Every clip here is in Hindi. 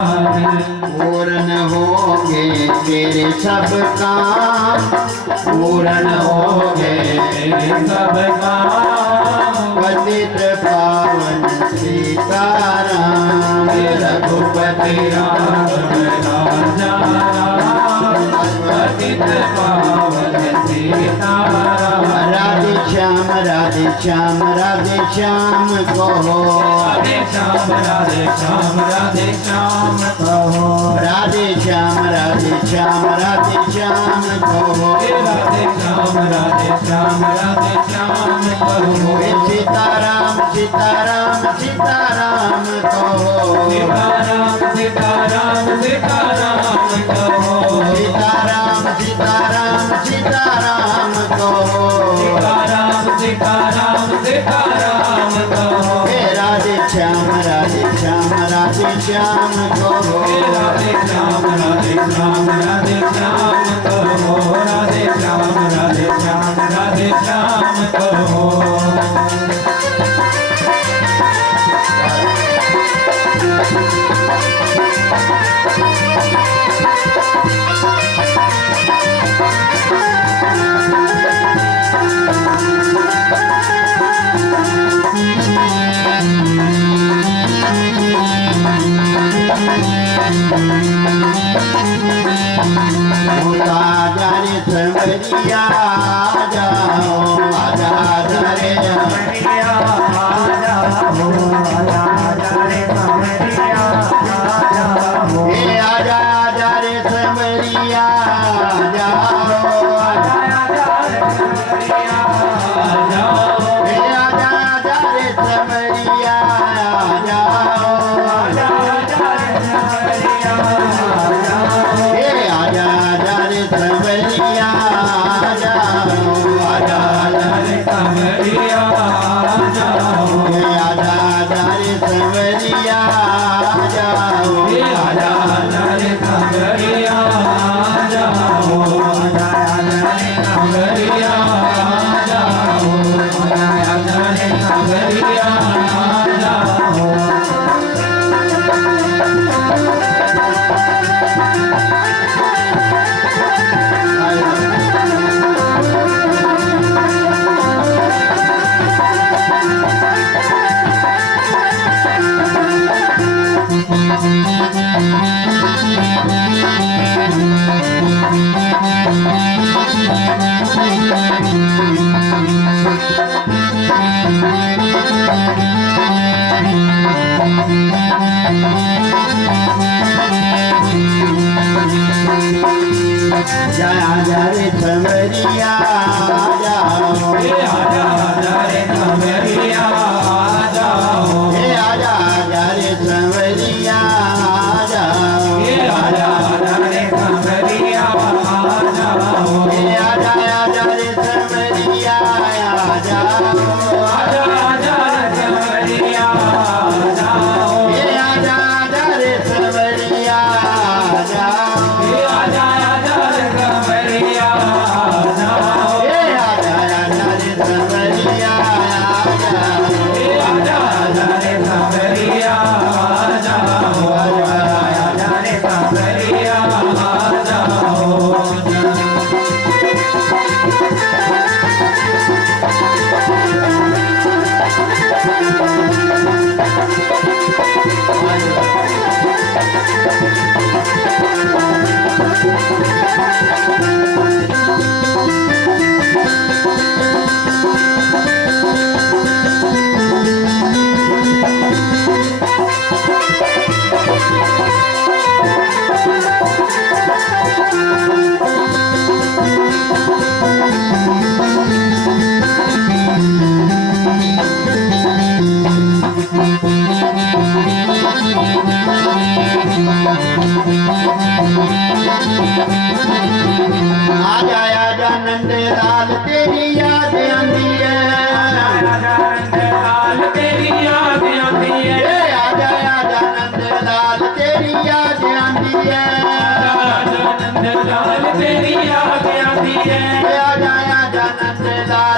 पूर्ण होंगे तेरे सब काम, पूर्ण होंगे तेरे सब काम। पतित पावन सीताराम, रघुपति राम राजा राम। पतित पावन सीताराम। राधे श्याम राधे श्याम राधे श्याम कहो, राधे श्याम राधे श्याम राधे श्याम कहो। राधे श्याम राधे श्याम राधे श्याम कहो, राधे श्याम राधे श्याम राधे श्याम कहो। सीताराम सीताराम सीताराम कहो, सीताराम सीताराम सीताराम कहो। सीताराम सीताराम सीताराम कहो, सीताराम सीताराम सीताराम कहो। राधे श्याम राधे श्याम राधे श्याम कहो, राधे श्याम राधे श्याम राधे श्याम कहो। राधे श्याम राधे श्याम राधे श्याम कहो। आजा रे संवरिया जाओ, आजा रे संवरिया जाओ, आजा रे संवरिया जाओ। हे आजा रे संवरिया जाओ, आजा रे संवरिया जाओ। हे आजा रे संवरिया जाओ, आजा रे संवरिया जाओ। हे आजा रे संवरिया जाओ, आजा रे संवरिया जाओ। हे आजा रे संवरिया जाओ, हे आजा रे संवरिया जाओ। आजा रे संवरिया जाओ। आजा रे संवरिया जाओ। आजा रे संवरिया जाओ, हे आजा रे संवरिया जाओ। हे आजा रे संवरिया जाओ, हे आजा रे संवरिया जाओ। हे आजा रे संवरिया जाओ, आजा संवरिया जाओ। हे आजा रे संवरिया जाओ, हे आजा संवरिया जाओ। हे आजा रे संवरिया जाओ, हे आजा रे संवरिया जाओ। आजा रे संवरिया जाओ। आजा आजा नंदलाल तेरी याद आंदी है, लाल तेरी याद आती है। हे आजा नंदलाल तेरी याद आंदी है, लाल तेरी याद आती है। हे आजा नंदलाल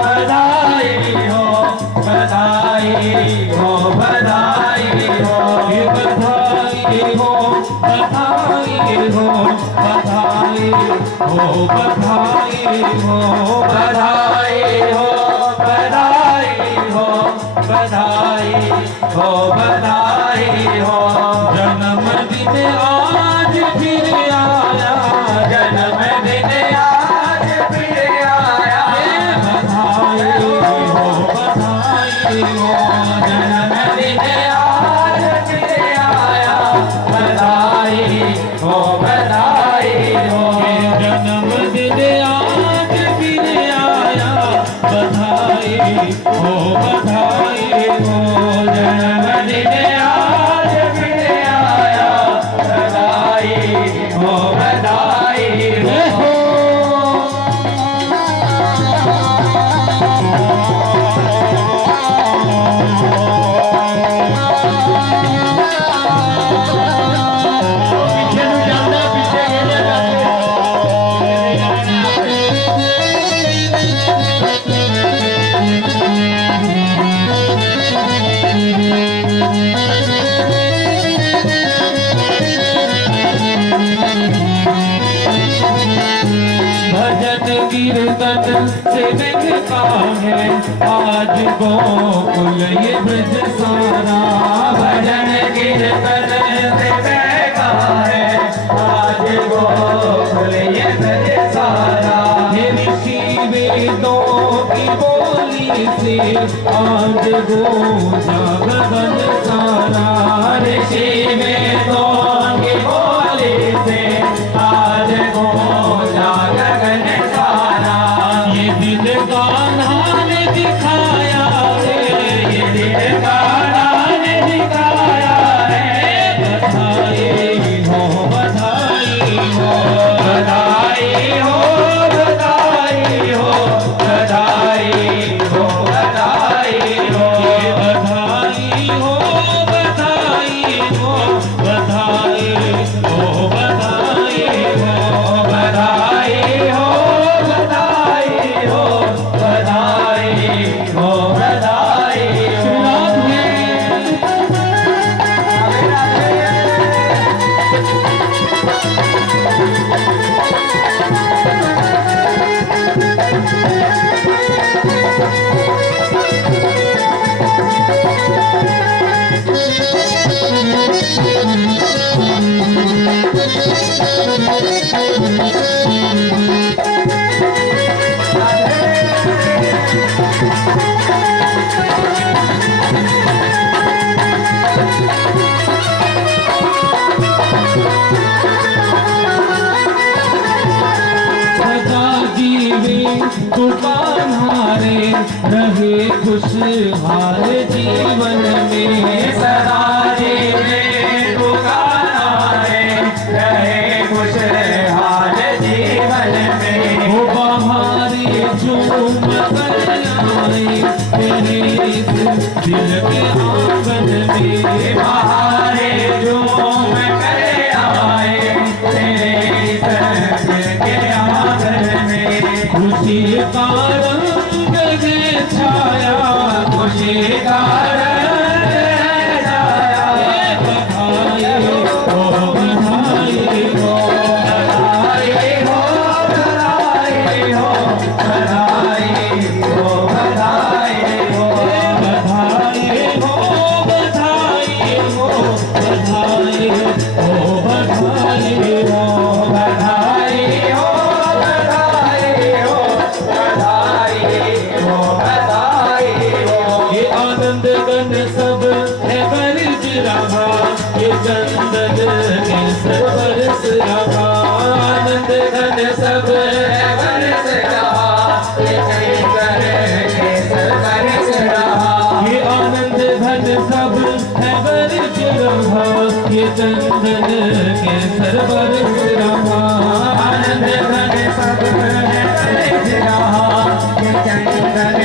बधाई हो बधाई हो बधाई हो बधाई हो बधाई हो बधाई हो बधाई हो जन्मदिन आज फिर आया जन्मदिन आज फिर आया बधाई हो जन्मदिन आज फिर आया बधाई हो जन्मदिन आज फिर आया बधाई हो जन्मदिन आज फिर आया बधाई हो पीछे ਨੂੰ ਚੱਲਦਾ ਪਿੱਛੇ गिर भजन कीर्तन से बिकता है आज गोकुल ये ब्रज सारा भजन कीर्तन से बिकता है आज गोकुल ये ब्रज सारा हे ऋषि वेदों की बोली से आज गूंजा गगन सारा ऋषि वेदों की बोली से आज गूंजा गगन सारा ये दिल गाना ने दिखाया है ये दिल गाना ने दिखाया है बधाई हो बधाई हो बधाई हो बधाई हो बधाई हो बधाई हो बधाई हो बधाई हो बधाई हो बधाई हो बधाई हो बधाई हो बधाई हो बधाई हो सदा जीवे दुकान हारे रहे खुशहाल जीवन में सदा जीवे दुकान हारे रहे खुशहाल जीवन में वो बहारी झूम कर आए तेरे इस दिल के आंगन में बहारे झूम कर आए तेरे इस दिल के आंगन में खुशी का रंग है छाया खुशी का रंग है छाया बधाई हो बधाई हो बधाई हो बधाई हो बधाई हो बधाई हो बधाई हो बधाई हो बधाई हो बधाई हो बधाई हो बधाई हो बधाई हो बधाई हो ये आनंद गण सब है बरस रहा ये चंदन के सब बरस रहा आनंद गण सब है बरस रहा ये चंदन के सब बरस रहा ये आनंद घन सब है बरस रहा ये चंदन के सर बरस रहा आनंद घन सब है बरस रहा ये चंदन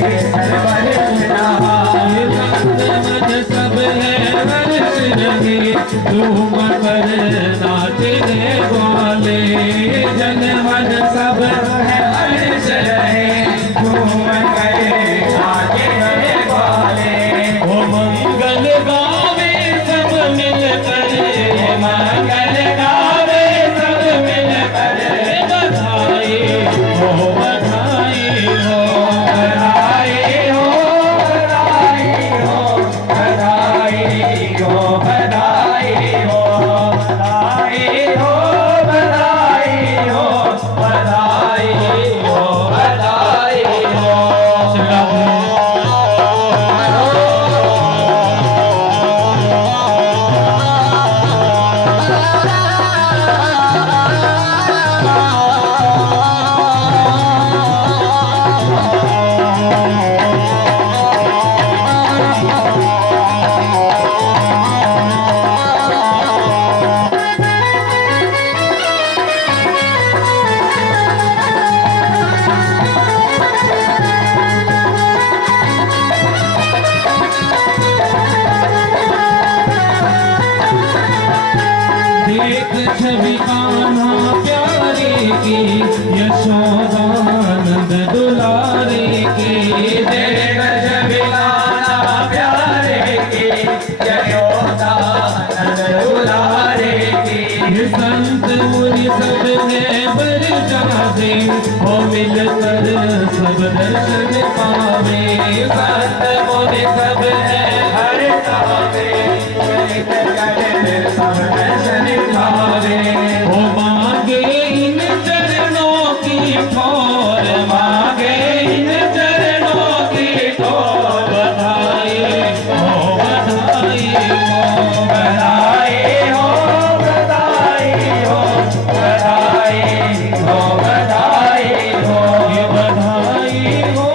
के सर बरस रहा ये चंदन सब है बरस रहे धूम पर नाचने वाले जन मन सब है बरस रहे धूम कर नाचने वाले ओ मंगल गावे सब मिलकर छवि कान्हा प्यारे की, यशोदानंद दुलारे की। देख छवि कान्हा प्यारे की, यशोदानंद दुलारे की। संत मुनि सब है बर जाते, हो मिलकर सब दर्शन पावे। संत मुनि सब है हर जाते, सब दर्शन पावे। हो मांगे इन चरणों की ठोर, मांगे इन चरणों की ठोर। बधाई हो, बधाई हो, बधाई हो, बधाई हो, बधाई हो, बधाई हो, बधाई हो,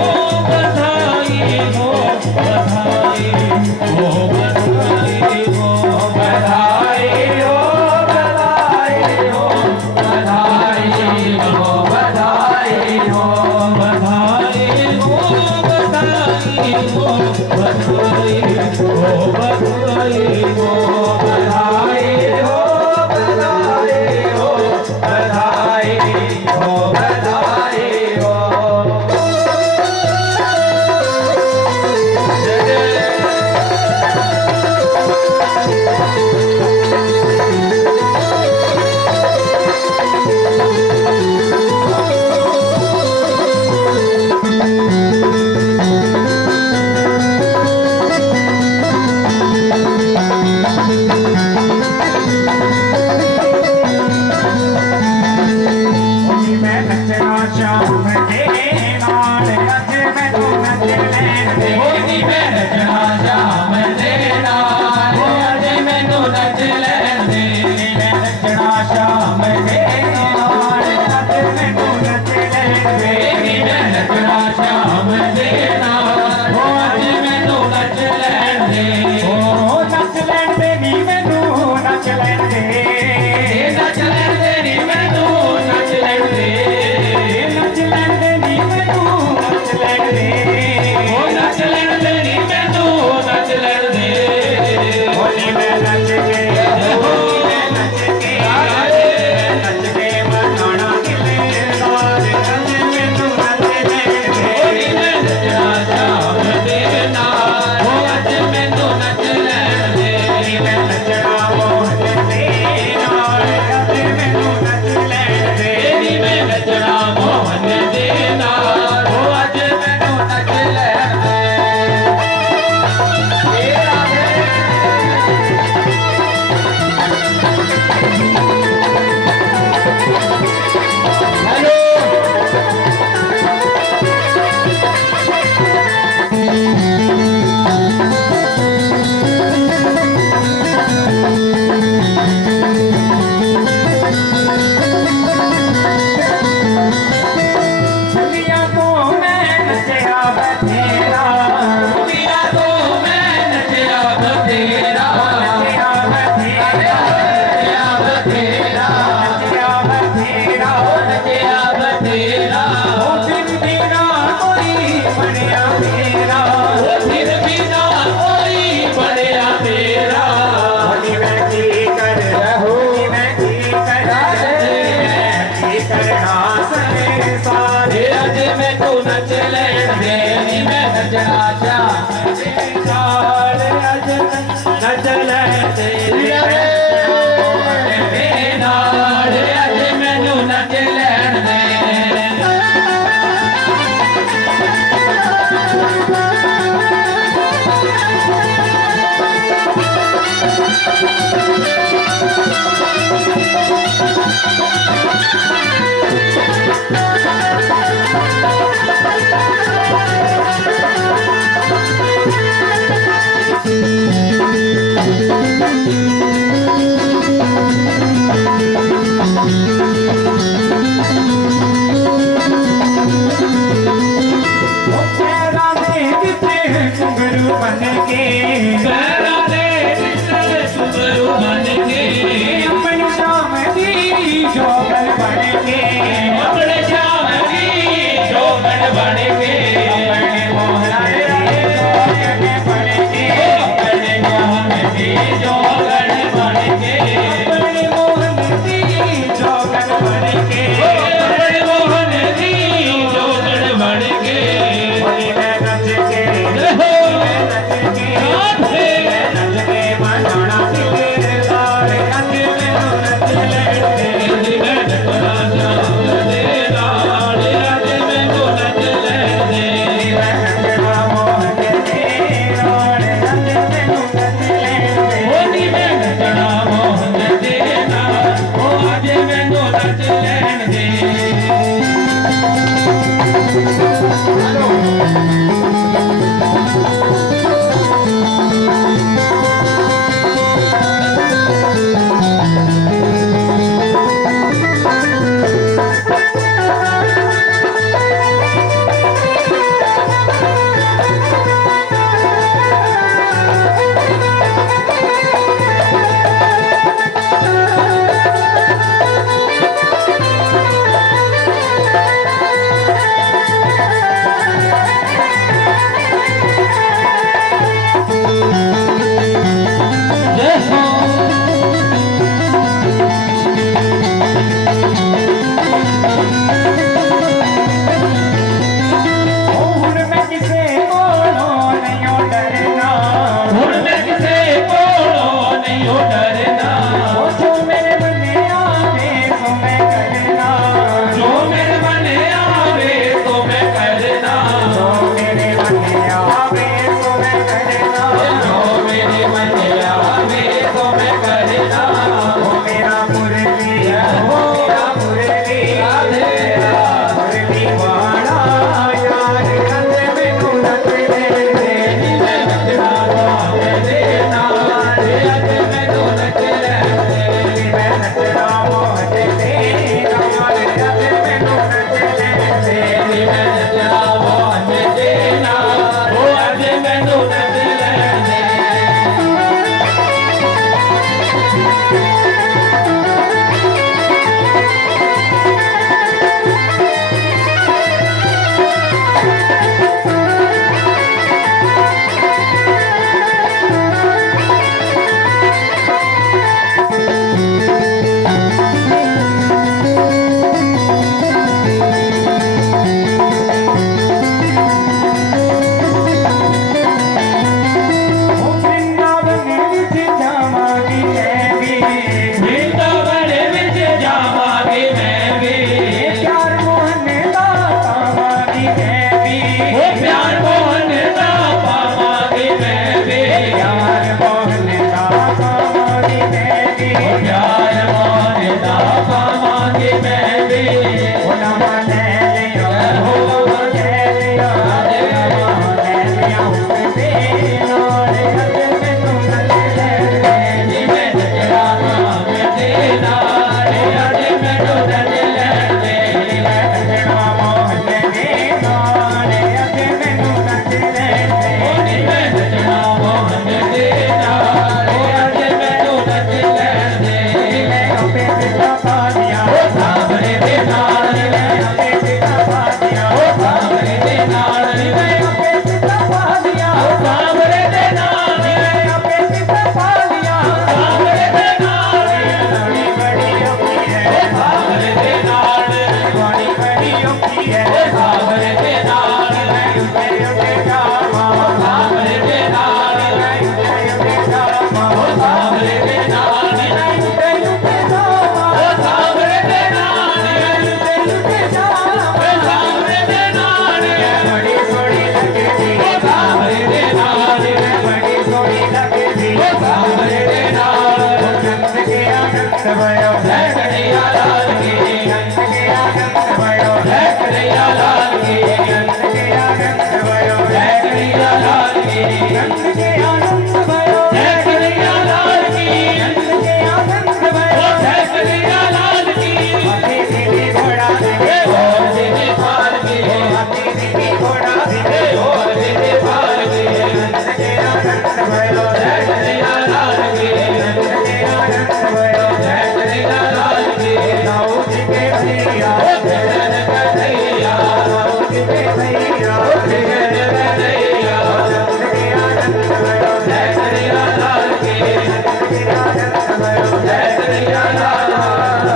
आनंद भयो जय कन्हैया लाल की नंद के आनंद भयो जय कन्हैया लाल की नंद के आनंद भयो जय कन्हैया लाल की नंद के आनंद भयो जय कन्हैया लाल की नंद के आनंद भयो जय कन्हैया लाल की हाथी दीदी घोड़ा दीदी और दीदी पाल की हाथी दीदी घोड़ा दीदी और दीदी पाल की नंद के आनंद भयो जय कन्हैया लाल की नंद के आनंद भयो जय कन्हैया लाल की नाऊ जी के भैया जय कन्हैया नाऊ जी के भैया जय कन्हैया नंद के आनंद भयो जय कन्हैया लाल की नंद के आनंद भयो जय कन्हैया लाल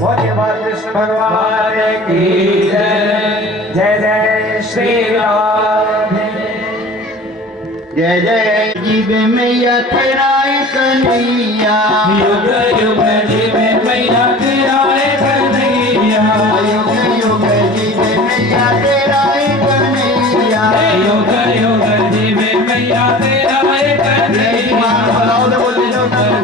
बोलिए कृष्ण भगवान की जय जय जय श्री राम जय जय जीवे मैया तेरा कन्हैया युग युग जीवे मैया तेरा कन्हैया युग युग जीवे मैया तेरा कन्हैया युग युग जीवे मैया तेरा कन्हैया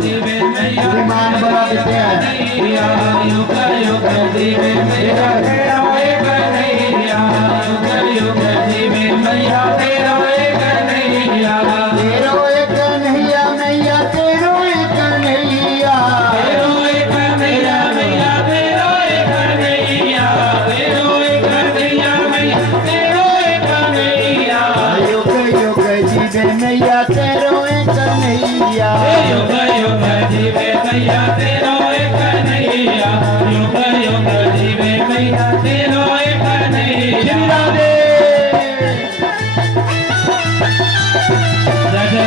जीवे मैया मान बड़ा देते हैं कन्हैया युग युग जीवे मैया तेरा कन्हैया युग युग जीवे मैया तेरा कन्हैया तेरो एक कन्हैया मैया तेरो एक कन्हैया तेरो एक कन्हैया मैया तेरो एक कन्हैया तेरो एक कन्हैया मैया तेरो एक कन्हैया युग युग जीवे मैया तेरो एक कन्हैया युग युग जीवे मैया तेरो एक कन्हैया युग युग जीवे मैया तेरो एक कन्हैया राधे जय जय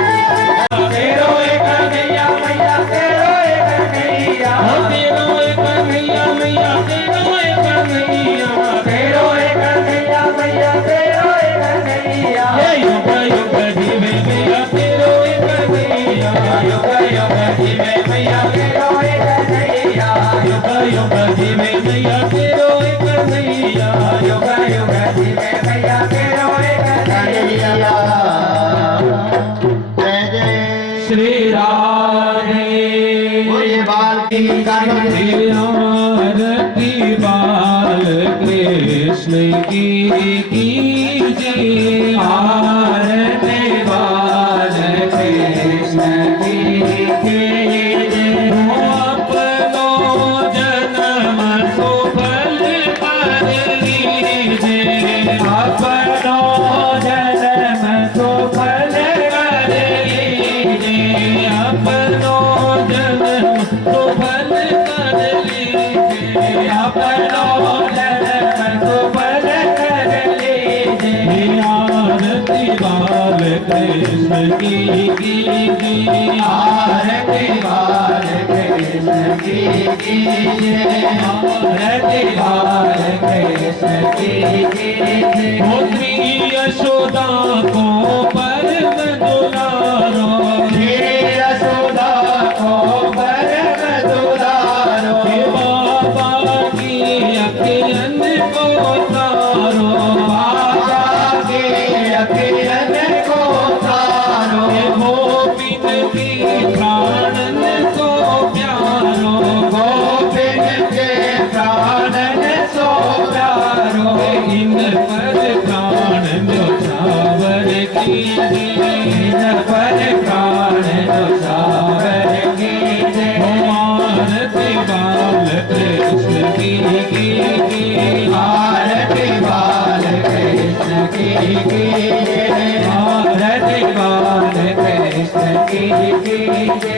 तेरो एक कन्हैया मैया तेरो एक कन्हैया तेरो एक कन्हैया मैया तेरो एक कन्हैया तेरो एक कन्हैया मैया तेरो एक कन्हैया युग युग जीवे मैया तेरो एक कन्हैया युग युग जीवे मैया तेरो एक कन्हैया युग युग जीवे मैया तेरो एक कन्हैया युग युग जीवे मैया तेरो एक कन्हैया जय जय श्री राधे बोलिए बाल की आरती बाल कृष्ण की जय आरती बाल कृष्ण की जय अपनो जन्म सुफल कर लीजिए अपनो जन्म सुफल कर लीजिए अपनो जन्म सुफल कर लीजिए अपनो जन्म सुफल कर लीजिए आरती बाल कृष्ण की आरती बाल कृष्ण की आरती बाल कृष्ण की पुत्री यशोदा को परम दुलारो यशोदा को परम दुलारो बाबा की अखिलन को तारो बाबा के अखिलन को तारो गोपिन की प्राणन को प्यारो गोपिन के प्राणन सो प्यारो इन पर प्राण न्योछावर कीजिए इन पर प्राण न्योछावर कीजिए आरती बाल कृष्ण की आरती बाल कृष्ण की आरती बाल कृष्ण की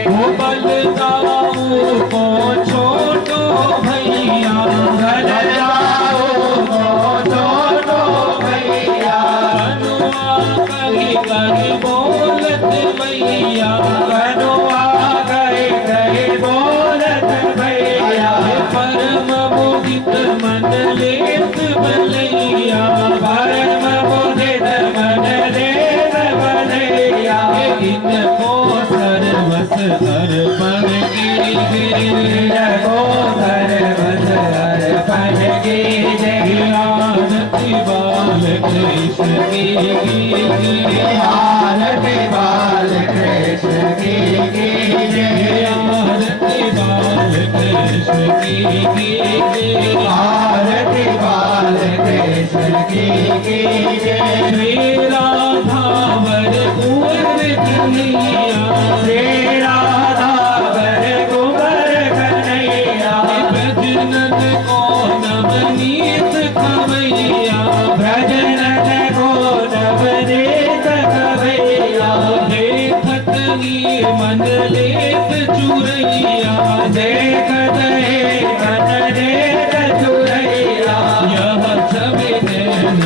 वो बलदाऊ को छोटो भैया बलदाऊ को छोटो भैया कनुआ कही कही बोलत भैया कनुआ कही कही बोलत भैया परम मुदित मन लेत भलैया परम मुदित मन लेत भलैया इनको सर्वस अर्पण कीजिए, इनको सर्वस अर्पण कीजिए। आरती बाल कृष्ण की कीजिए, आरती बाल कृष्ण की कीजिए, आरती बाल कृष्ण की कीजिए, आरती बाल कृष्ण की कीजिए। श्री राधा वर कुंवर कन्हैया, श्री राधा वर कुंवर कन्हैया, ब्रजनंद को नवनीत खवैया, ब्रजनंद को नवनीत खवैया, देखत ही मन लेत चुरैया, देखत ही मन लेत चुरैया, यह छवि नैनन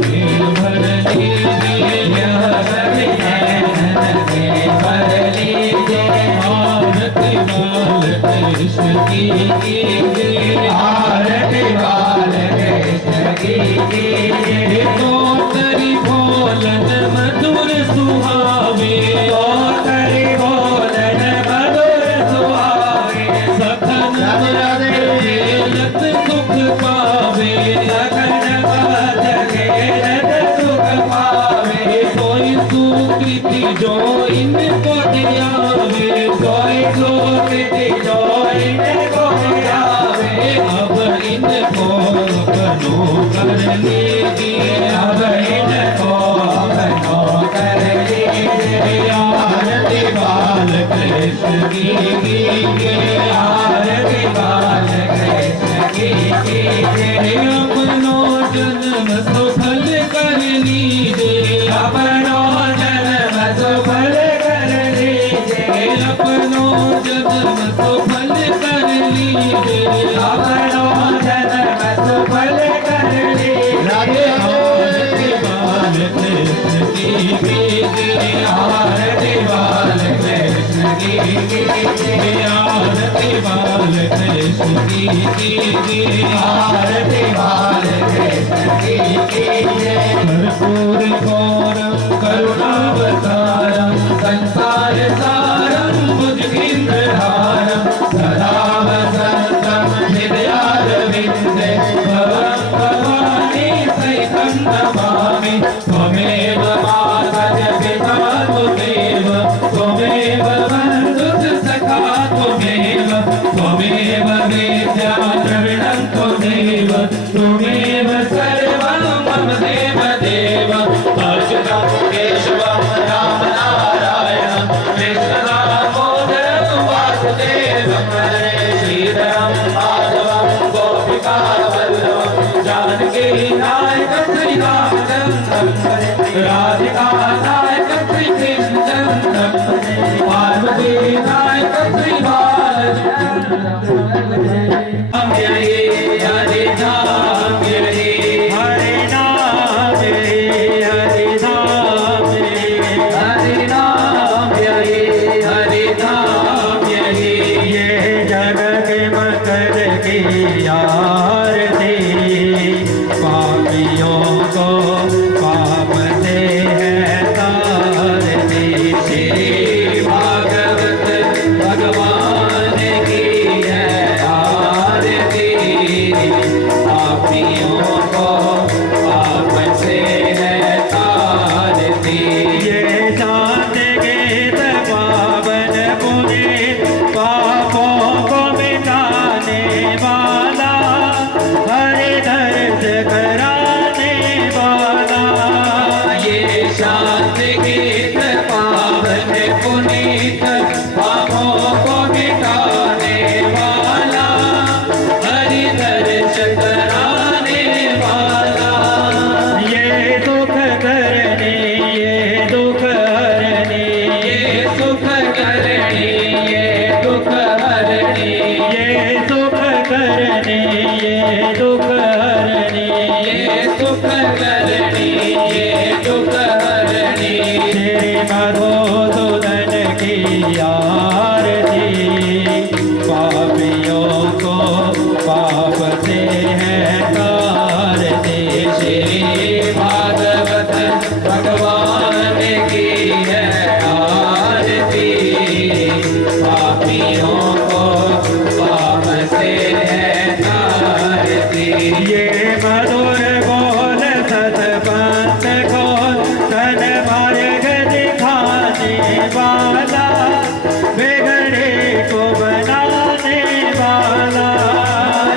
में भर लीजिए, यह छवि नैनन में भर लीजिए। आरती बाल कृष्ण की कीजिए, आरती बाल कृष्ण की कीजिए, तोतरी बोलन मधुर सुहावे, तोतरी बोलन मधुर सुहावे, सखन खेलत सुख पावे, सखन बात खेलत सुख पावे, सोई सुकृति जो इनको दियावे, सोई सुकृति जो इनको दियावे, अब इनको अपनो कर लीजिए, अब इनको अपनो कर लीजिए। आरती बाल कृष्ण की कीजिए, आरती बाल कृष्ण की कीजिए, अपनो जन्म सफल कर लीजिए, अपनो जन्म सफल कर लीजिए, अपनो जन्म सफल कर लीजिए, अपनो जन्म सफल कर लीजिए। आरती बाल कृष्ण की कीजिए, आरती बाल कृष्ण की कीजिए, आरती बाल कृष्ण की कीजिए, आरती बाल कृष्ण की कीजिए। कर्पूर गौरम करुणावतारम संसार सारम भुजगेन्द्रहारम सदा वसन्तं हृदयारविन्दे भवं भवानी सहितं नमामि। त्वमेव माता च पिता त्वमेव, त्वमेव बन्धुः सखा त्वमेव, त्वमेव वेद्या द्रविणं त्वमेव, त्वमेव सर्वं मम देव देव। अच्युतं केशवं राम नारायणं कृष्ण दामोदरं वासुदेवं हरे, श्रीधरं माधवं गोपिका वल्लभं जानकी नायकं श्रीरामचन्द्रं हरे, राधिका नायकं श्रीकृष्णचन्द्रं हरे, पार्वती नायकं श्रीबालचन्द्रं हरे। हरे राम हरे राम हरे राम हरे राम हरे राम, ये जग के मकर की आरती, पापियों को पाप से है तारती। श्री भागवत भगवान की है आरती, वाला, बिगड़े को बनाने वाला।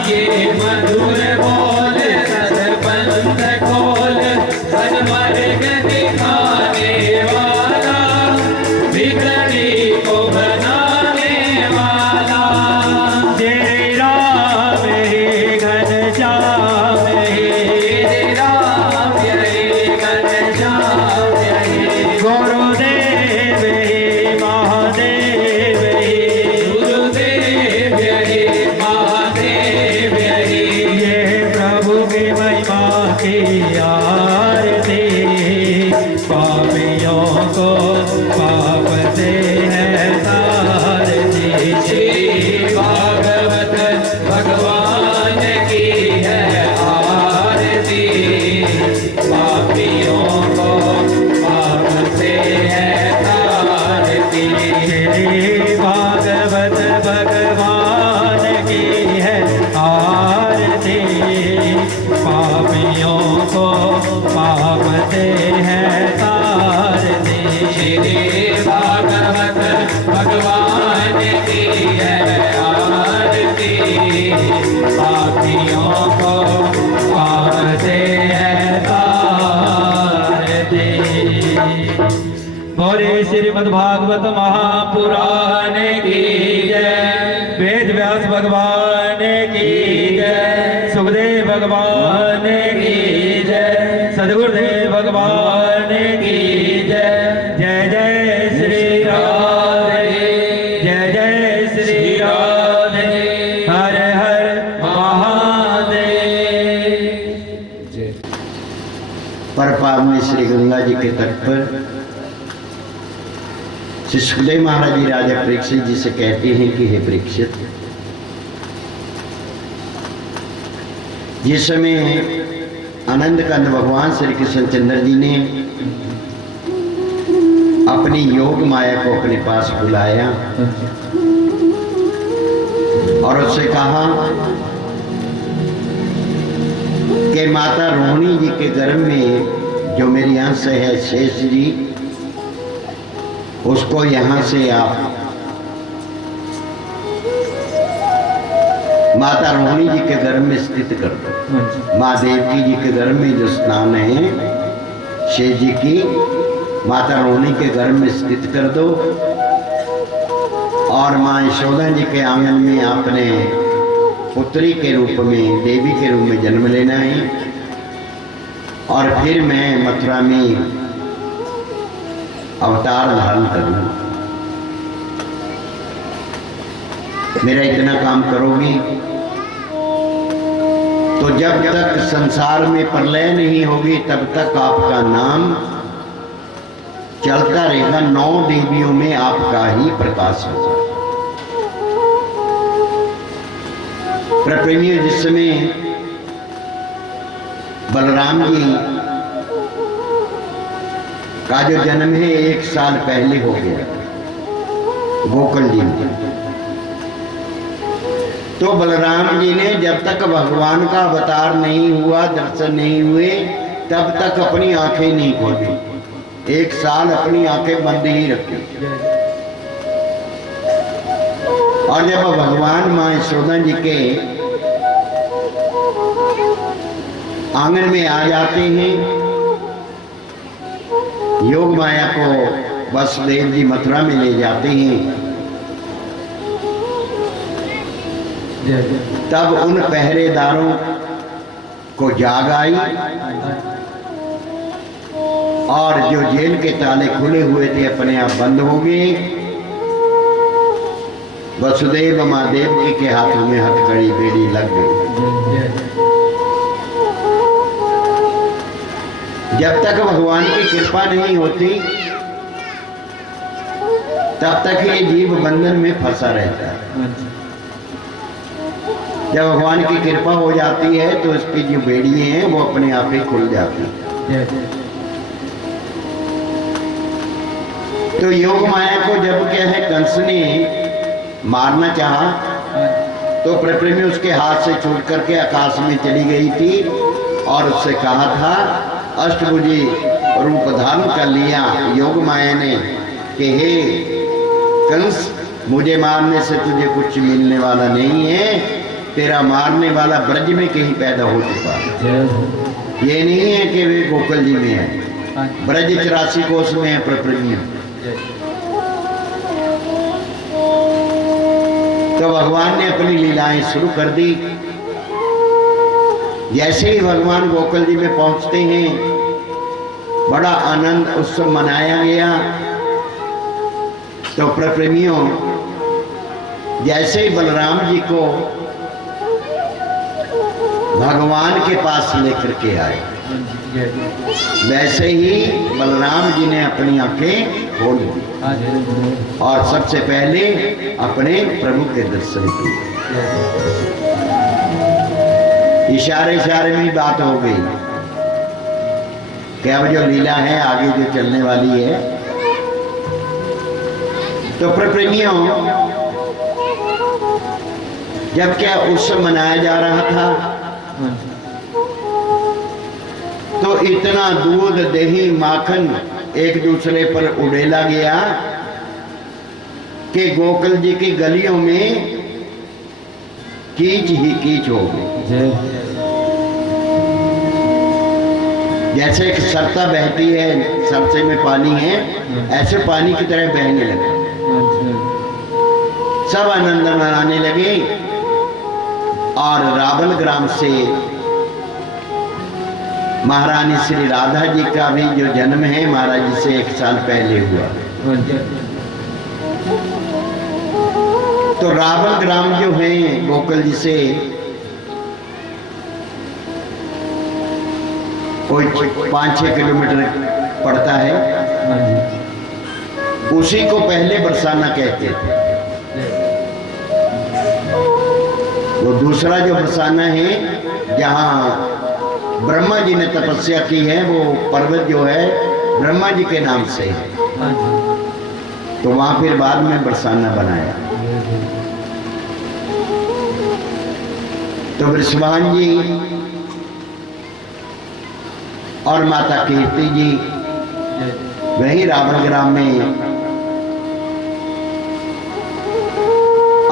ये मधुर बोल सतपंथ खोल, सन्मार्ग दिखाने वाला, बिगड़े को बनाने वाला। जय राम हे घनश्याम हे, जय राम हे घनश्याम हे। गुरुदेव हे महादेव हे, गुरुदेव हे महादेव हे। ये प्रभु की महिमा की आरती, पापियों को पाप से है तारती। श्री भागवत भगवान की है आरती, पापियों को पाप से है तारती। श्री भागवत भगवान की है आरती, पापियों को पाप से है तारती। श्री भागवत भगवान की है आरती, पापियों को पाप से है तारती। बोले श्रीमद्भागवत महापुराण की जय, वेद व्यास भगवान की जय, सुखदेव भगवान की जय, सदगुरुदेव भगवान की जय। जय जय श्री राधे, जय जय श्री राधे, हर हर महादेव। जय। पर पावनी श्री गंगा जी के तट पर श्री सुखदेव महाराज जी राजा परीक्षित जी से कहते हैं कि हे परीक्षित, जिस समय आनंद कंद भगवान श्री कृष्णचंद्र जी ने अपनी योग माया को अपने पास बुलाया और उससे कहा कि माता रोहिणी जी के गर्भ में जो मेरी अंश है शेष जी, उसको यहाँ से आप माता रोहिणी जी के गर्भ में स्थित कर दो। माँ देवकी जी के गर्भ में जो स्नान है शेष जी की, माता रोहिणी के गर्भ में स्थित कर दो और माँ यशोदा जी के आंगन में आपने पुत्री के रूप में, देवी के रूप में जन्म लेना है। और फिर मैं मथुरा में अवतार धारण करूँ। मेरा इतना काम करोगी तो जब तक संसार में प्रलय नहीं होगी तब तक आपका नाम चलता रहेगा। 9 देवियों में आपका ही प्रकाश होगा। प्रप्रेमियों, जिस समय बलराम जी का जो जन्म है 1 साल पहले हो गया गोकुल जी में, तो बलराम जी ने जब तक भगवान का अवतार नहीं हुआ, दर्शन नहीं हुए, तब तक अपनी आंखें नहीं खोली। 1 साल अपनी आंखें बंद ही रखी। और जब भगवान माँ यशोदा जी के आंगन में आ जाते हैं, योग माया को वसुदेव जी मथुरा में ले जाते हैं, तब उन पहरेदारों को जाग आई और जो जेल के ताले खुले हुए थे अपने आप बंद हो गए। वसुदेव माँ देवकी के हाथों में हथकड़ी बेड़ी लग गई। जब तक भगवान की कृपा नहीं होती तब तक ये जीव बंधन में फंसा रहता है। जब भगवान की कृपा हो जाती है तो इसकी जो बेड़ियां हैं वो अपने आप ही खुल जाती हैं। तो योग माया को जब क्या है कंस ने मारना चाहा तो प्रप्रेमी उसके हाथ से छूट करके आकाश में चली गई थी और उससे कहा था, अष्टभुजी रूप धारण कर लिया योग माया ने कि हे कंस, मुझे मारने से तुझे कुछ मिलने वाला नहीं है, तेरा मारने वाला ब्रज में कहीं पैदा हो चुका है। ये नहीं है कि वे गोकुल जी में है, ब्रज 84 कोस में है प्रप्रज्ञ। तो भगवान ने अपनी लीलाएं शुरू कर दी। जैसे ही भगवान गोकुल जी में पहुंचते हैं, बड़ा आनंद उत्सव मनाया गया। तो प्रप्रेमियों, जैसे ही बलराम जी को भगवान के पास लेकर के आए, वैसे ही बलराम जी ने अपनी आंखें खोल दी और सबसे पहले अपने प्रभु के दर्शन किए। इशारे इशारे में बात हो गई कि अब जो लीला है आगे जो चलने वाली है। तो प्रप्रेमियों, जब क्या उत्सव मनाया जा रहा था, तो इतना दूध दही माखन एक दूसरे पर उड़ेला गया कि गोकुल जी की गलियों में कीच ही कीच हो गई। जैसे एक सरता बहती है, सरसे में पानी है, ऐसे पानी की तरह बहने लगे। सब आनंद मनाने लगे। और रावल ग्राम से महारानी श्री राधा जी का भी जो जन्म है महाराज जी से 1 साल पहले हुआ। तो रावल ग्राम जो है गोकुल जी से कोई 5-6 किलोमीटर पड़ता है। उसी को पहले बरसाना कहते थे। वो दूसरा जो बरसाना है जहाँ ब्रह्मा जी ने तपस्या की है, वो पर्वत जो है ब्रह्मा जी के नाम से है। तो वहां फिर बाद में बरसाना बनाया। तो वृषभान जी और माता कीर्ति जी वही रावण ग्राम में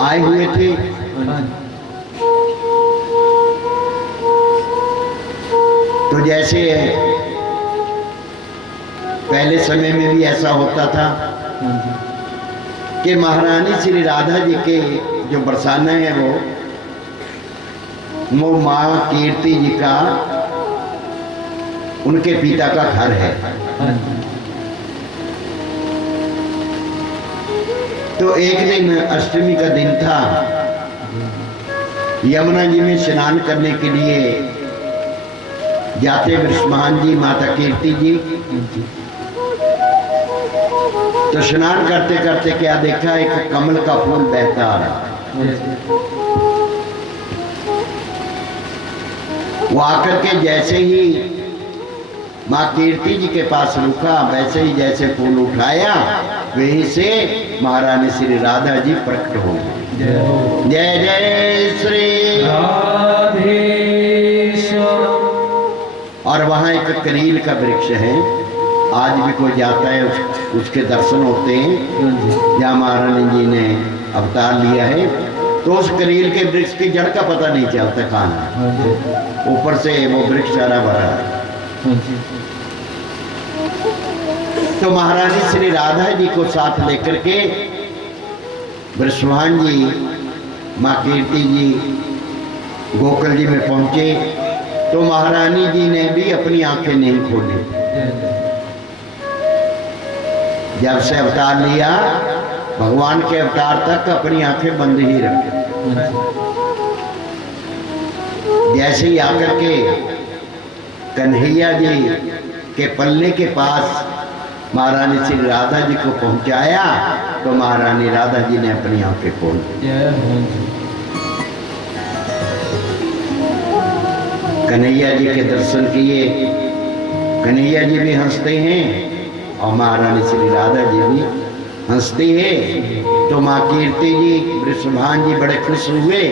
आए हुए थे। तो जैसे पहले समय में भी ऐसा होता था कि महारानी श्री राधा जी के जो बरसाना है वो माँ कीर्ति जी का, उनके पिता का घर है। तो एक दिन अष्टमी का दिन था, यमुना जी में स्नान करने के लिए जाते वृषभान जी माता कीर्ति जी। तो स्नान करते करते क्या देखा, एक कमल का फूल बहता आ रहा। वो आकर के जैसे ही माँ कीर्ति जी के पास रुका, वैसे ही जैसे फूल उठाया, वहीं से महारानी श्री राधा जी प्रकट हो गई। जय जय श्री राधे। और वहाँ एक करील का वृक्ष है, आज भी कोई जाता है उसके दर्शन होते हैं, जहाँ महारानी जी ने अवतार लिया है। तो उस करील के वृक्ष की जड़ का पता नहीं चलता कहाँ है, ऊपर से वो वृक्ष हरा भरा है। तो महारानी श्री राधा जी को साथ लेकर के वृषभान जी माँ कीर्ति जी गोकुल जी में पहुंचे। तो महारानी जी ने भी अपनी आंखें नहीं खोली। जब से अवतार लिया, भगवान के अवतार तक अपनी आंखें बंद ही रखे। जैसे ही आकर के कन्हैया जी के पल्ले के पास महारानी श्री राधा जी को पहुंचाया, तो महारानी राधा जी ने अपनी आंखें खोल दी। कन्हैया जी के दर्शन किए। कन्हैया जी भी हंसते हैं और महारानी श्री राधा जी भी हंसती है। तो माँ कीर्ति जी वृषभान जी बड़े खुश हुए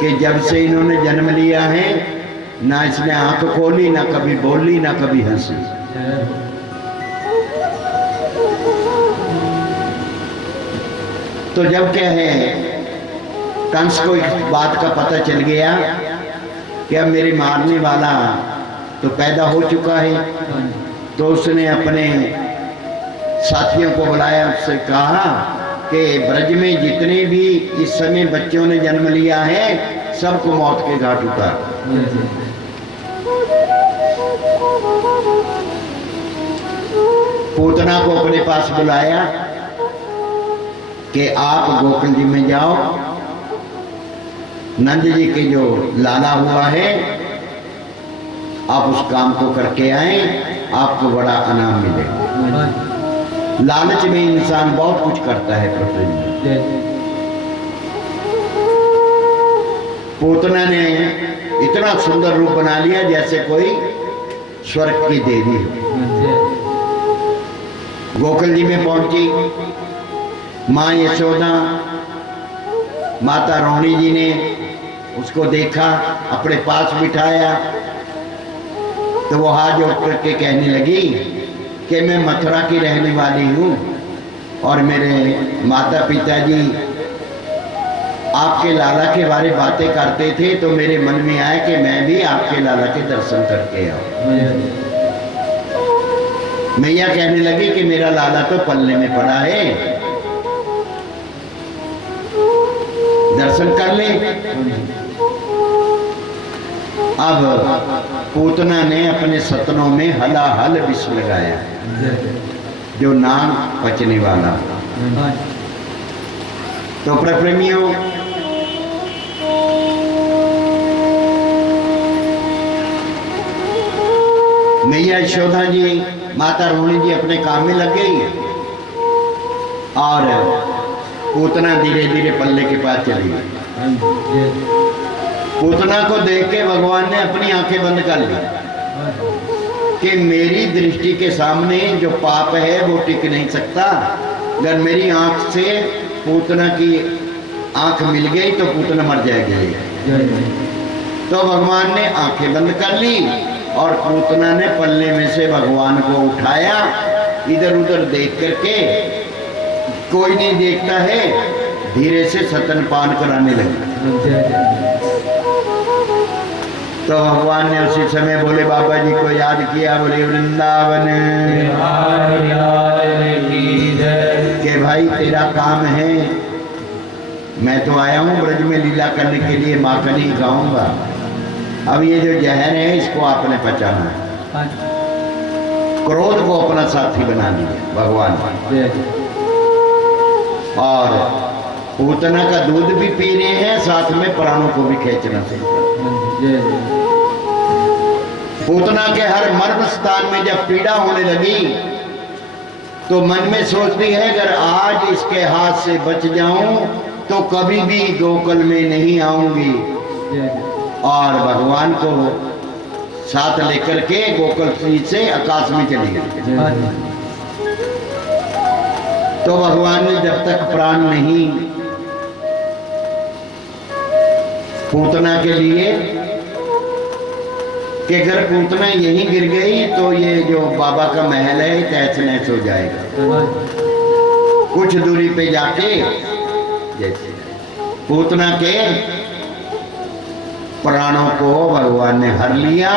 कि जब से इन्होंने जन्म लिया है, ना इसने आंख खोली, ना कभी बोली, ना कभी हंसी। तो जब क्या है कंस को इस बात का पता चल गया कि अब मेरे मारने वाला तो पैदा हो चुका है, तो उसने अपने साथियों को बुलाया, उससे कहा कि ब्रज में जितने भी इस समय बच्चों ने जन्म लिया है सबको मौत के घाट उतार। पूतना को अपने पास बुलाया कि आप गोकुल जी में जाओ, नंद जी के जो लाला हुआ है आप उस काम को करके आए, आपको बड़ा इनाम मिलेगा। लालच में इंसान बहुत कुछ करता है पृथ्वी में। पूतना ने इतना सुंदर रूप बना लिया जैसे कोई स्वर्ग की देवी हो। गोकुल जी में पहुंची माँ यशोदा, माता रोहिणी जी ने उसको देखा, अपने पास बिठाया, तो वो हाथ जोड़ करके कहने लगी कि मैं मथुरा की रहने वाली हूँ और मेरे माता पिता जी आपके लाला के बारे बातें करते थे, तो मेरे मन में आया कि मैं भी आपके लाला के दर्शन करके आऊँ। मैया कहने लगी कि मेरा लाला तो पल्ले में पड़ा है, दर्शन कर ले। अब पूतना ने अपने सतनों में हलाहल विष लगाया, जो नाम पचने वाला। तो प्रेमियों, मैया यशोदा जी, माता रोहिणी जी अपने काम में लग गई और पूतना धीरे धीरे पल्ले के पास चली गई। पूतना को देख के भगवान ने अपनी आंखें बंद कर ली कि मेरी दृष्टि के सामने जो पाप है वो टिक नहीं सकता। अगर मेरी आंख से पूतना की आंख मिल गई तो पूतना मर जाएगी। तो भगवान ने आंखें बंद कर ली और पूतना ने पल्ले में से भगवान को उठाया, इधर उधर देख करके, कोई नहीं देखता है, धीरे से स्तनपान कराने लगी। तो भगवान ने उसी समय भोले बाबा जी को याद किया, बोले वृंदावन के भाई तेरा काम है, मैं तो आया हूँ ब्रज में लीला करने के लिए, माखन ही खाऊंगा। अब ये जो जहर है इसको आपने पचाना है। क्रोध को अपना साथी बना लिया भगवान, और पूतना का दूध भी पी रहे हैं, साथ में प्राणों को भी खींचना चाहिए। पूतना के हर मर्म स्थान में जब पीड़ा होने लगी तो मन में सोचती है अगर आज इसके हाथ से बच जाऊं तो कभी भी गोकुल में नहीं आऊंगी, और भगवान को साथ लेकर के गोकुल से आकाश में चली गई। तो भगवान ने जब तक प्राण नहीं पूतना के लिए कि अगर पूतना यहीं गिर गई तो ये जो बाबा का महल है तहस नहस हो जाएगा। कुछ दूरी पे जाके जैसे पूतना के प्राणों को भगवान ने हर लिया,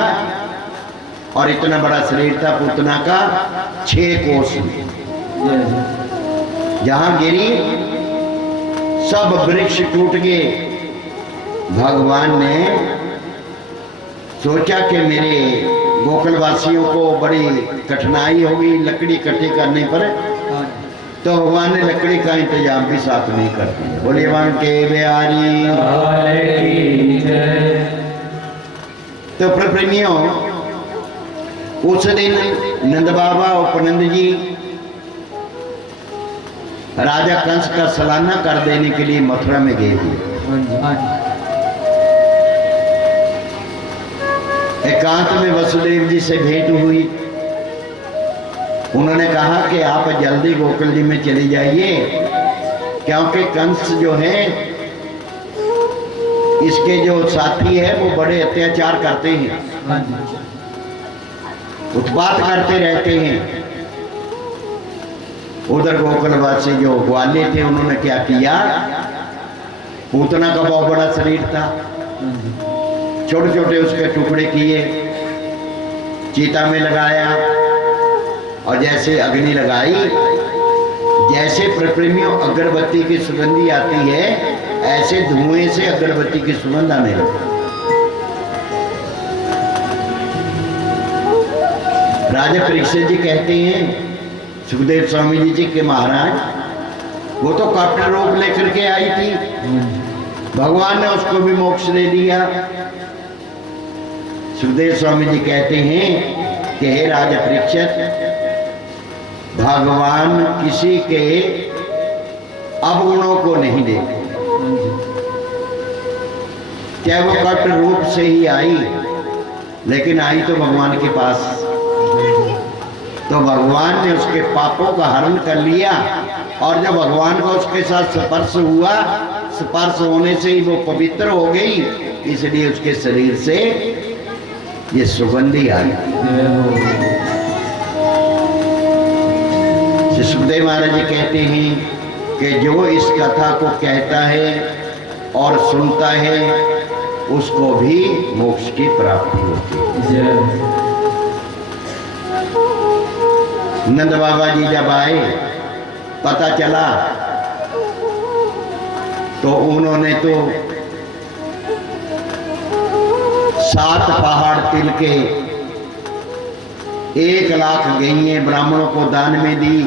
और इतना बड़ा शरीर था पूतना का, 6 कोस में जहां गिरी सब वृक्ष टूट गए। भगवान ने सोचा कि मेरे गोकुलवासियों को बड़ी कठिनाई होगी लकड़ी इकट्ठी करने पर, तो भगवान ने लकड़ी का इंतजाम भी साथ नहीं कर दिया। बोलिए वन के बिहारी। तो प्रेमियों, उस दिन नंद बाबा उपनंद जी राजा कंस का सालाना कर देने के लिए मथुरा में गए थे। एकांत में वसुदेव जी से भेंट हुई। उन्होंने कहा कि आप जल्दी गोकुल जी में चली जाइए, क्योंकि कंस जो है इसके जो साथी है वो बड़े अत्याचार करते हैं, उत्पात करते रहते हैं। उधर गोकुलवासी जो ग्वाले थे उन्होंने क्या किया, पूतना का बहुत बड़ा शरीर था, छोटे छोटे उसके टुकड़े किए, चीता में लगाया और जैसे अग्नि लगाई, जैसे प्रेमियों अगरबत्ती की सुगंधी आती है ऐसे धुएं से अगरबत्ती की सुगंध आने लगी। राजा परीक्षित जी कहते हैं सुखदेव स्वामी जी के महाराज वो तो कपट रूप लेकर के आई थी, भगवान ने उसको भी मोक्ष दे दिया। सुखदेव स्वामी जी कहते हैं कि हे राजा परीक्षित, भगवान किसी के अवगुणों को नहीं देखते, चाहे वो कपट रूप से ही आई, लेकिन आई तो भगवान के पास, तो भगवान ने उसके पापों का हरण कर लिया और जब भगवान को उसके साथ स्पर्श हुआ, स्पर्श होने से ही वो पवित्र हो गई, इसलिए उसके शरीर से ये सुगंधी आई। सुखदेव महाराज जी कहते हैं कि जो इस कथा को कहता है और सुनता है उसको भी मोक्ष की प्राप्ति होती है। नंद बाबा जी जब आए, पता चला तो उन्होंने तो 7 पहाड़ तिल के 1 लाख गईए ब्राह्मणों को दान में दी,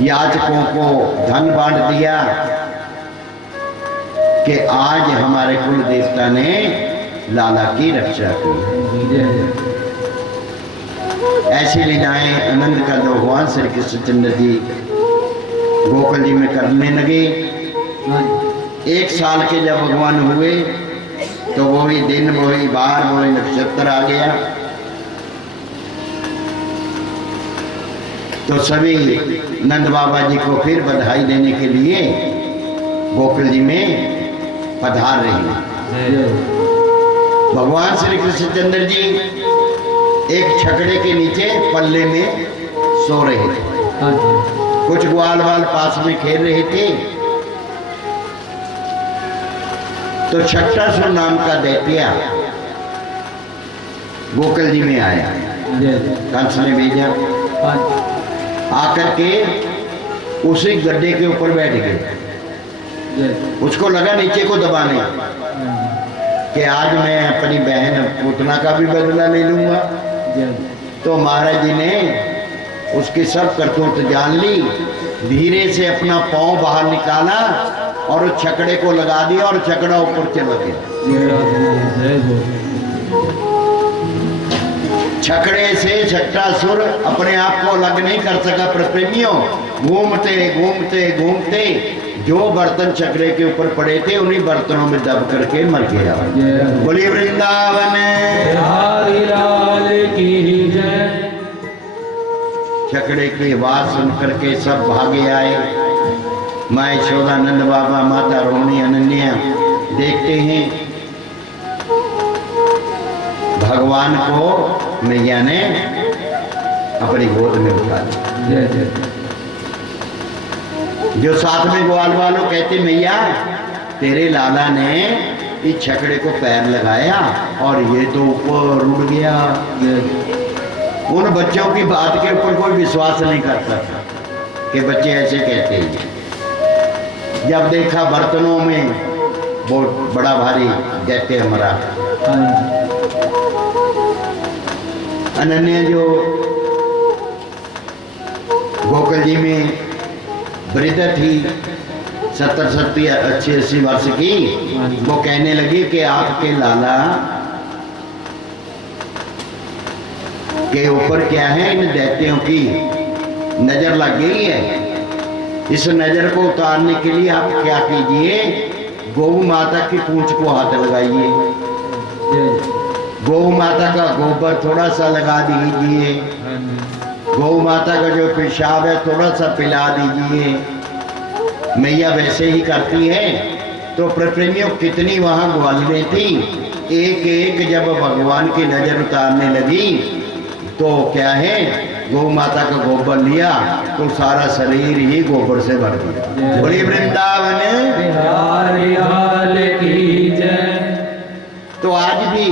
याचकों को धन बांट दिया कि आज हमारे कुल देवता ने लाला की रक्षा की। ऐसी लीलाएं आनंद का भगवान श्री कृष्णचंद्र जी गोकुल जी में करने लगे। 1 साल के जब भगवान हुए तो वही दिन, वही बार, वही नक्षत्र आ गया, तो सभी नंद बाबा जी को फिर बधाई देने के लिए गोकुल जी में पधार रहे। भगवान श्री कृष्णचंद्र जी एक छकड़े के नीचे पल्ले में सो रहे थे, कुछ ग्वाल वाल पास में खेल रहे थे, तो छट्टासुर नाम का दैत्य गोकुल जी में आया। कंस ने भेजा, आकर के उसी गड्ढे के ऊपर बैठ गए। उसको लगा नीचे को दबाने कि आज मैं अपनी बहन पूतना का भी बदला ले लूंगा। तो महाराज जी ने उसकी सब करतूत जान ली, धीरे से अपना पांव बाहर निकाला और उस छकड़े को लगा दिया और छकड़ा ऊपर चला गया। छकड़े से छट्टासुर अपने आप को अलग नहीं कर सका। प्रेमियों, घूमते घूमते घूमते जो बर्तन छकड़े के ऊपर पड़े थे उन्हीं बर्तनों में दब करके मर गया। बोलिए वृंदावन बिहारी लाल की जय। छकड़े की आवाज सुन करके सब भागे आए। माँ यशोदा, नंद बाबा, माता रोहिणी, अनन्या देखते हैं भगवान को मैया ने अपनी गोद में उठा लिया। जो साथ में ग्वाल वालों कहते मैया तेरे लाला ने इस छकड़े को पैर लगाया और ये तो ऊपर उड़ गया। उन बच्चों की बात के ऊपर कोई विश्वास नहीं करता था कि बच्चे ऐसे कहते हैं। जब देखा बर्तनों में बहुत बड़ा भारी दैत्य मरा। अनन्या जो गोकुल जी में वृद्ध थी 70-80 वर्ष की, वो कहने लगी कि आपके लाला के ऊपर क्या है, इन दैत्यों की नजर लग गई है। इस नजर को उतारने के लिए आप क्या कीजिए, गौ माता की पूंछ को हाथ लगाइए, गौ माता का गोबर थोड़ा सा लगा दीजिए, गौ माता का जो पेशाब है थोड़ा सा पिला दीजिए। मैया वैसे ही करती है। तो प्रेमियों कितनी वहां ग्वालियां थी, एक एक जब भगवान की नजर उतारने लगी तो क्या है गौ माता का गोबर लिया तो सारा शरीर ही गोबर से भर गया। बोलिए वृंदावन बिहारी लाल की जय। तो आज भी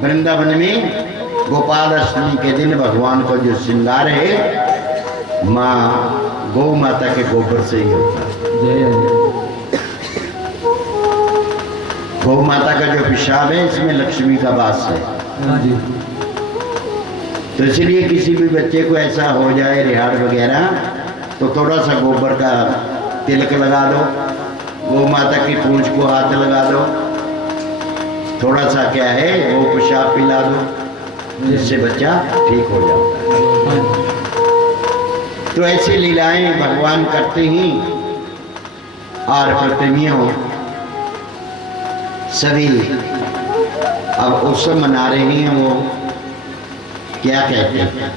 वृंदावन में गोपाल अष्टमी के दिन भगवान को जो श्रृंगार है माँ गौ माता के गोबर से ही होता है। गौ माता का जो पेशाब है इसमें लक्ष्मी का वास है। तो इसलिए किसी भी बच्चे को ऐसा हो जाए रिहाड़ वगैरह तो थोड़ा सा गोबर का तिलक लगा दो, गौ माता की पूंछ को हाथ लगा दो, थोड़ा सा क्या है वो पेशाब पिला दो, जिससे बच्चा ठीक हो जाता है। तो ऐसी लीलाएं भगवान करते ही और प्रतिमियों सभी अब उत्सव मना रहे हैं। वो क्या कहते हैं,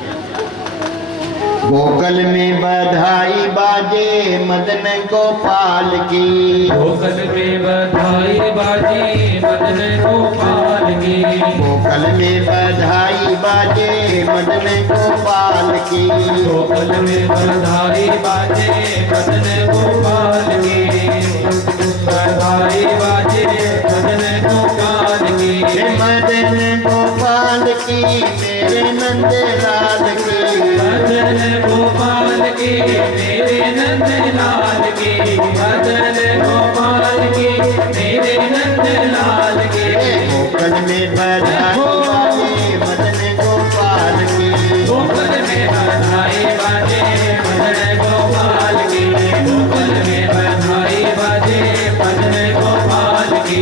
गोकुल में बधाई बाजे मदन गोपाल की, गोकुल में बधाई बाजे मदन गोपाल की, गोकुल में बधाई बाजे मदन गोपाल की, गोकुल में बधाई बाजे मदन गोपाल की, बधाई बाजे मदन गोपाल की, मदन गोपाल की मेरे नंद लाल की, मदन गोपाल की मेरे नंद लाल की, मदन गोपाल की मेरे नंद लाल की, गोकुल में बधाई बाजे मदन गोपाल की, गोकुल में बधाई बाजे मदन गोपाल की, गोकुल में बधाई बाजे मदन गोपाल की।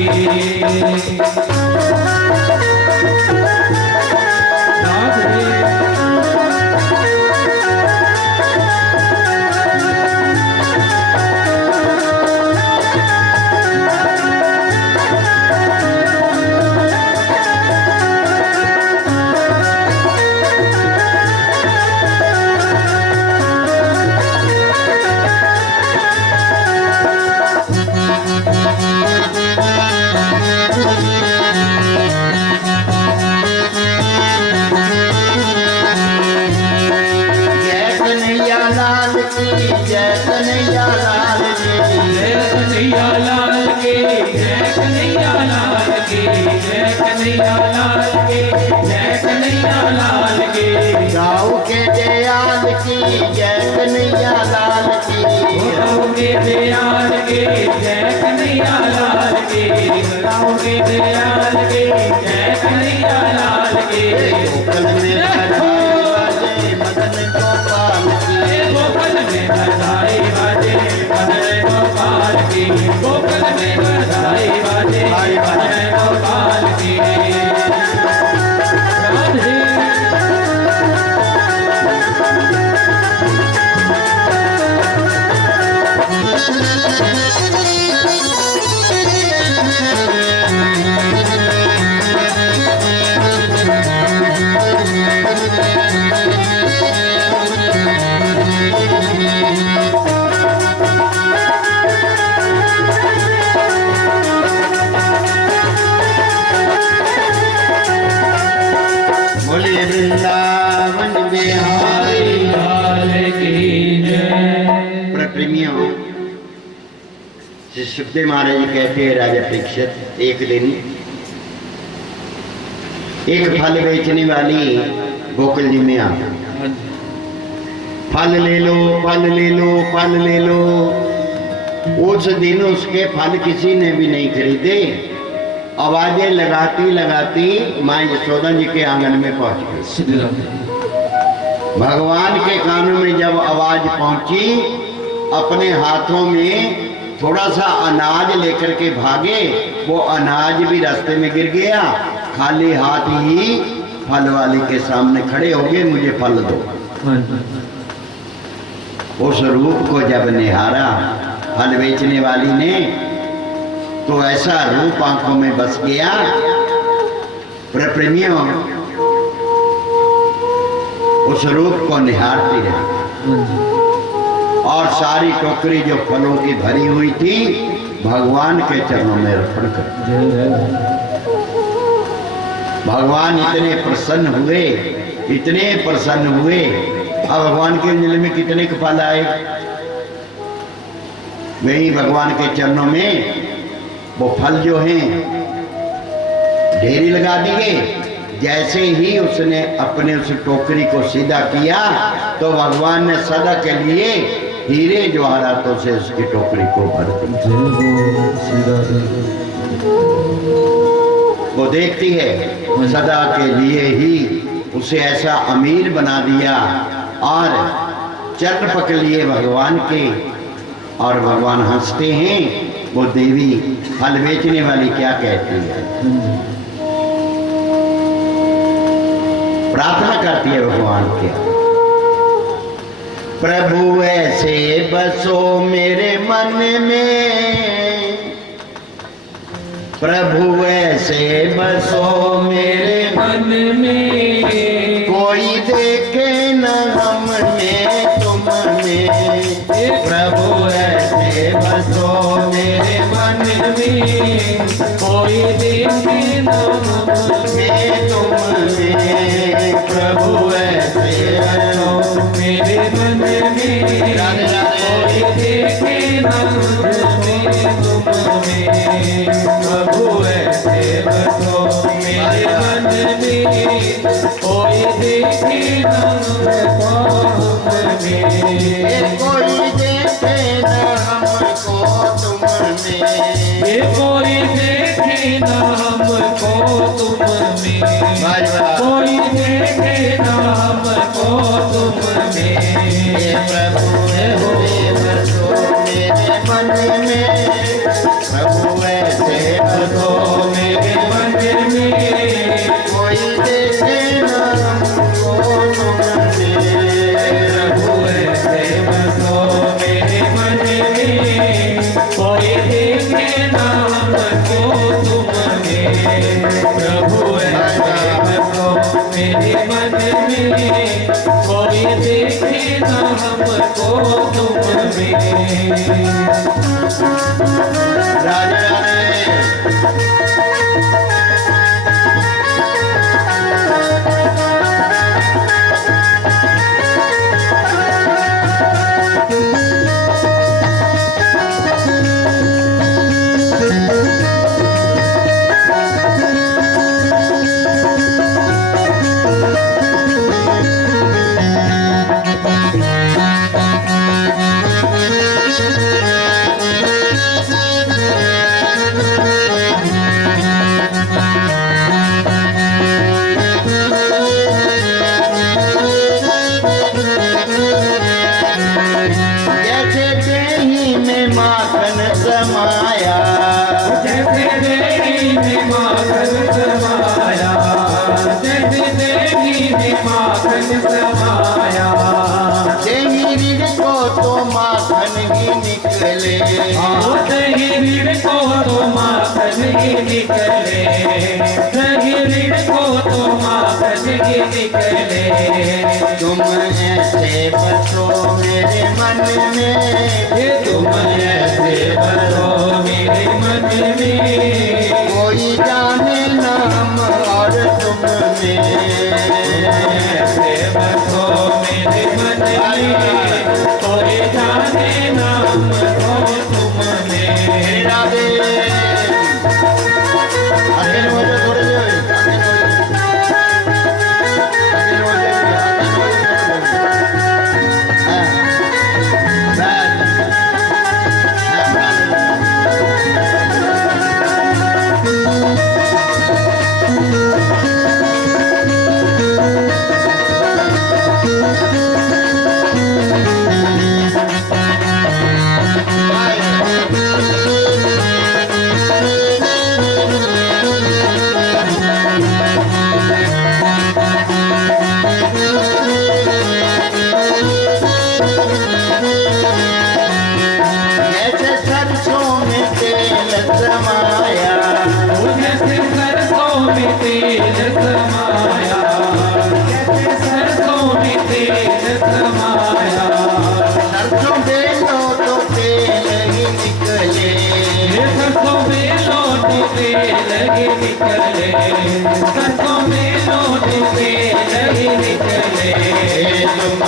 जय कन्हैया लाल की, जय कन्हैया लाल की, जय कन्हैया लाल की, जय कन्हैया लाल की, जय कन्हैया लाल की, गाँव के दयाल की जय कन्हैया लाल की, गाँव के दयाल की जय कन्हैया लाल की, गाँव के दयाल की जय कन्हैया लाल की, गोकुल में बधाई बाजे मदन गोपाल की, गोकुल में बधाई बाजे मदन गोपाल की, गोकुल में बधाई बाजे मदन गोपाल की। बोलिए वृंदावन बिहारी लाल की जय। प्रेमियों, श्री सुखदेव महाराज जी कहते हैं राजा परीक्षित एक दिन एक फल बेचने वाली गोकुल जी में आ गई। फल ले लो, फल ले लो, फल ले लो। उस दिन उसके फल किसी ने भी नहीं खरीदे। आवाजें लगाती लगाती माँ यशोदा जी के आंगन में पहुंच गई। भगवान के कानों में जब आवाज पहुंची, अपने हाथों में थोड़ा सा अनाज लेकर के भागे। वो अनाज भी रास्ते में गिर गया। खाली हाथ ही फल वाली के सामने खड़े हो गए, मुझे फल दो। उस रूप को जब निहारा फल बेचने वाली ने, तो ऐसा रूप आंखों में बस गया। प्रेमियों, उस रूप को निहारती रही और सारी टोकरी जो फलों की भरी हुई थी भगवान के चरणों में अर्पण कर। भगवान इतने प्रसन्न हुए, इतने प्रसन्न हुए अब भगवान के अंजलि में कितने के फल आए, वही भगवान के चरणों में वो फल जो हैं ढेरी लगा दिए। जैसे ही उसने अपने उस टोकरी को सीधा किया तो भगवान ने सदा के लिए हीरे जवाहरातों से उसकी टोकरी को भर दिया। वो देखती है सदा के लिए ही उसे ऐसा अमीर बना दिया और चरण पकड़ लिए भगवान के, और भगवान हंसते हैं। वो देवी फल बेचने वाली क्या कहती है, प्रार्थना करती है भगवान के, प्रभु ऐसे बसो मेरे मन में, प्रभु ऐसे बसो मेरे मन में, कोई देखे न हमने तुमने, प्रभु ऐसे बसो मेरे मन में, कोई देखे न हमने तुमने, प्रभु ऐसे बसो मेरे मन में, कोई देखे न तुम्हें, प्रभु ऐसे बसो मेरे मन में, कोई देखे न कोई देखे न हमको तुमने, ये कोई देखे न हमको तुम में, कोई देखे न हमको तुम में, प्रभु ऐसे बसो मेरे मन में, प्रभु ऐसे बसो मेरे मन में, कोई देखे न हमको तुमने, प्रभु ऐसे बसो मेरे मन में, कोई देखे न हमको तुम में, प्रभु ऐसे बसो मेरे मन में, कोई देखे न हमको तुम में। राजा जैसे देही में माखन समाया, जैसे देही में माखन समाया, जैसे देही में माखन समाया, देही रीढ़ को तो माखन ही निकले, दही रीढ़ को तो माखन ही निकले, दही रीढ़ को तो माखन ही निकले, तुम ऐसे बसो मेरे मन में, ये तुम ऐसे बसो मेरे मन में, कोई जाने नाम और तुम में, ऐसे बसो मेरे मन में, कोई जाने नाम हो तुम में। राधे आगे नो जो थोड़े जो जैसे सरसों में तेल समाया, जैसे सरसों में तेल समाया, जैसे सरसों में तेल समाया, सरसों बेलो तो तेल ही निकले, सरसों में लोट तेल ही निकले, सरसों में लोट तेल ही निकले, तुम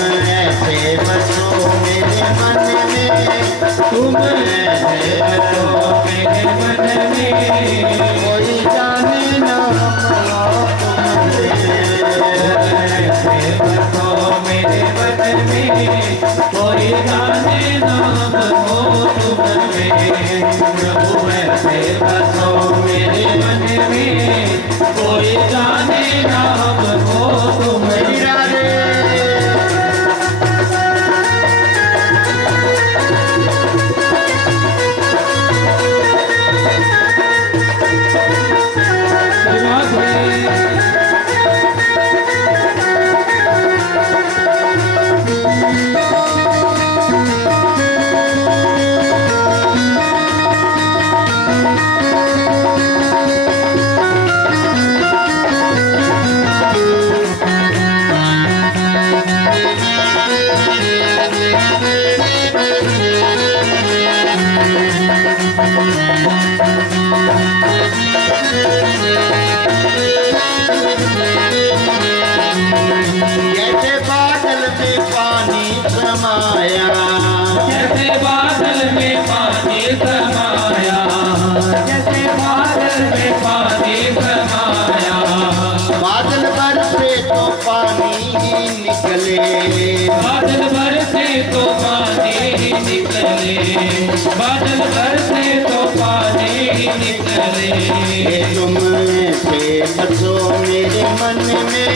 ऐसे बसो मेरे मन में कोई जाने न हमको तुम में। ऐसे बसो मेरे मन में कोई जाने नाम हो तुम में प्रभु ऐसे बसो मेरे मन में कोई जाने नाम हो तुम में राधे जैसे बादल में पानी समाया, जैसे बादल में पानी समाया जैसे बादल में पानी समाया बादल बरसे तो पानी ही निकले, बादल बरसे तो पानी ही निकले बादल बरसे तो पानी ही निकले तुम से बसो मेरे मन में,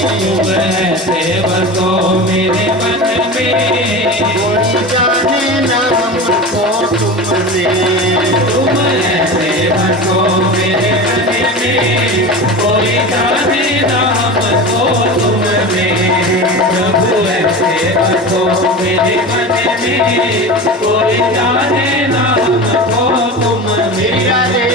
तुम ऐसे बसो मेरे मन में कोई जाने न हमको तुम में। तुम ऐसे बसो मेरे मन में कोई जाने ना हमको तुम में प्रभु ऐसे बसो मेरे मन में कोई जाने ना हमको तुम में राधे